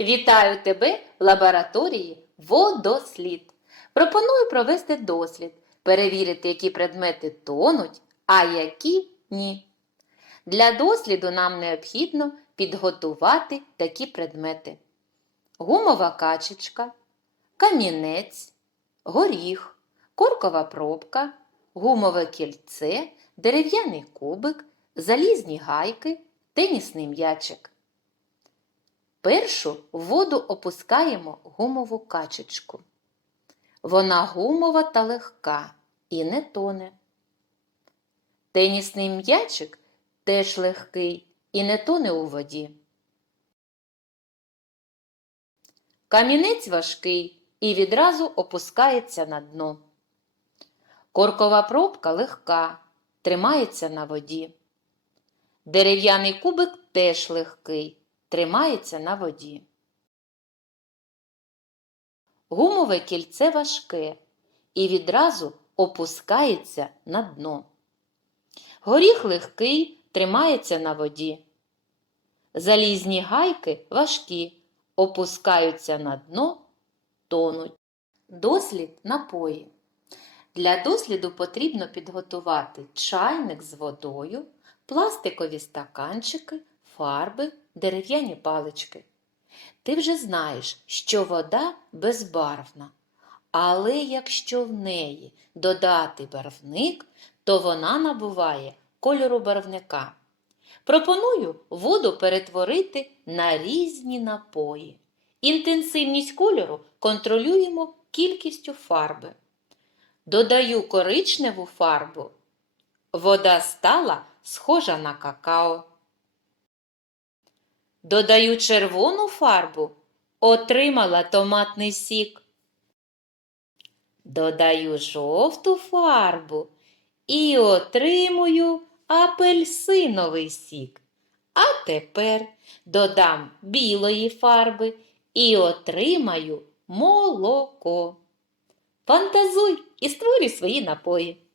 Вітаю тебе в лабораторії Водослід. Пропоную провести дослід, перевірити, які предмети тонуть, а які ні. Для досліду нам необхідно підготувати такі предмети: гумова качечка, камінець, горіх, коркова пробка, гумове кільце, дерев'яний кубик, залізні гайки, тенісний м'ячик. Першу в воду опускаємо гумову качечку. Вона гумова та легка і не тоне. Тенісний м'ячик теж легкий і не тоне у воді. Камінець важкий і відразу опускається на дно. Коркова пробка легка, тримається на воді. Дерев'яний кубик теж легкий, тримається на воді. Гумове кільце важке і відразу опускається на дно. Горіх легкий, тримається на воді. Залізні гайки важкі, опускаються на дно, тонуть. Дослід напої. Для досліду потрібно підготувати чайник з водою, пластикові стаканчики, фарби, дерев'яні палички. Ти вже знаєш, що вода безбарвна, але якщо в неї додати барвник, то вона набуває кольору барвника. Пропоную воду перетворити на різні напої. Інтенсивність кольору контролюємо кількістю фарби. Додаю коричневу фарбу. Вода стала схожа на какао. Додаю червону фарбу. Отримала томатний сік. Додаю жовту фарбу і отримую апельсиновий сік. А тепер додам білої фарби і отримаю молоко. Фантазуй і створюй свої напої.